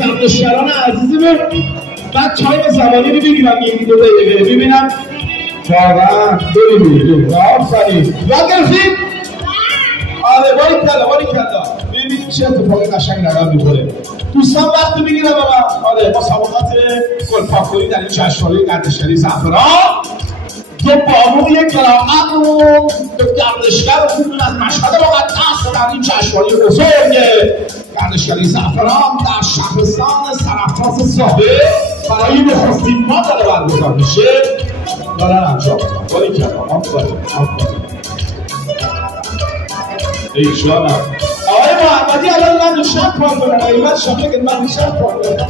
گردشگران عزیزمون. من تایم زمانی رو بگیرم 1-2 دقیقه ببینم واقعا بریم آفرین یاد گرفتید؟ آره باریکلا ببینید چه اتفاقی قشنگ رقم میخوره. دوستان وقت میگیرم آره مسابقات گلپاکوری در این جشنواره گردشگری زعفران دو بانوی گرامت و گردشگر خوبون از مشهد مقدس در این جشنواره بزرگ گردشگری زعفران در شهرستان سرافراز صاحب برای نخستین بار داره برگزار میشه دارن انجام میدن. باریکلا آفرین ای جانم آقای محمدی الان من شب کار کنم قیمت شما که من شب کار کنم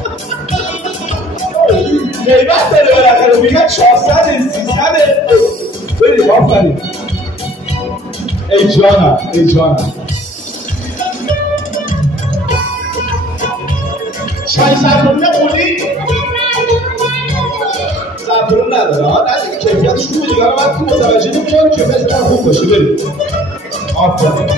قیمت داره بالاخره میگن 400 300 بریم آفرین ای جانم چای زعفرون قولی زعفرون نداره نه دیگه کیفیتش خوبه دیگه الان باید تو متوجه نمی‌شی کیفیتش خوب باشه بریم آفرین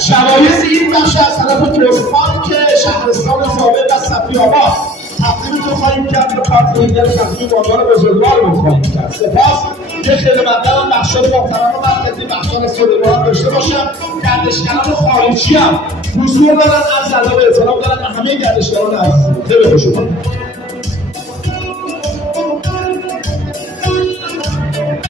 شرایط این بخش از طرف توسفان که شهرستان زابل و صفی‌آباد تقدیمتون خواهیم کرد به پارتنرگر تقدیم عنوان بزرگوار رو خواهیم کرد. سپاس یه خدمتگران بخشار محترم و مرکزی بخشار سلیمان داشته باشم. گردشگران خارجی هم حضور دارن، عرض ادب و احترام دارن همه گردشگران عزیز. خیلی خوش اومدید.